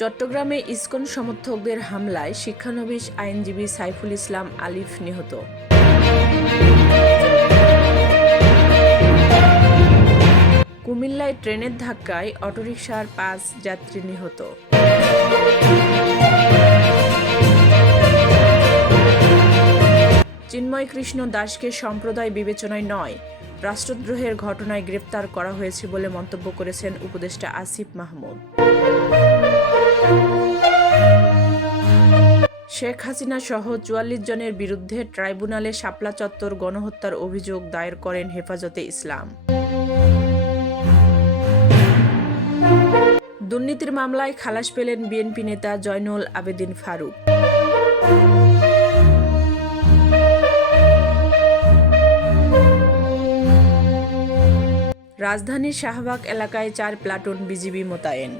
চট্টগ্রামে ইসকন সমর্থকদের হামলায় শিক্ষানবিশ আইনজীবী সাইফুল ইসলাম আলিফ নিহত। কুমিল্লায় ট্রেনের ধাক্কায় অটোরিকশার ৫ যাত্রী নিহত। চিন্ময় কৃষ্ণ দাসকে সম্প্রদায় বিবেচনায় নয়, রাষ্ট্রদ্রোহের ঘটনায় গ্রেপ্তার করা হয়েছে বলে মন্তব্য করেছেন উপদেষ্টা আসিফ মাহমুদ। শেখ হাসিনা সহ ৪৪ জনের বিরুদ্ধে ট্রাইব্যুনালে শাপলা চত্বর গণহত্যার অভিযোগ দায়ের করেন হেফাজতে ইসলাম। দুর্নীতির মামলায় খালাস পেলেন বিএনপি নেতা জয়নুল আবেদিন ফারুক। রাজধানীর শাহবাগ এলাকায় ৪ প্লাটুন বিজিবি মোতায়েন।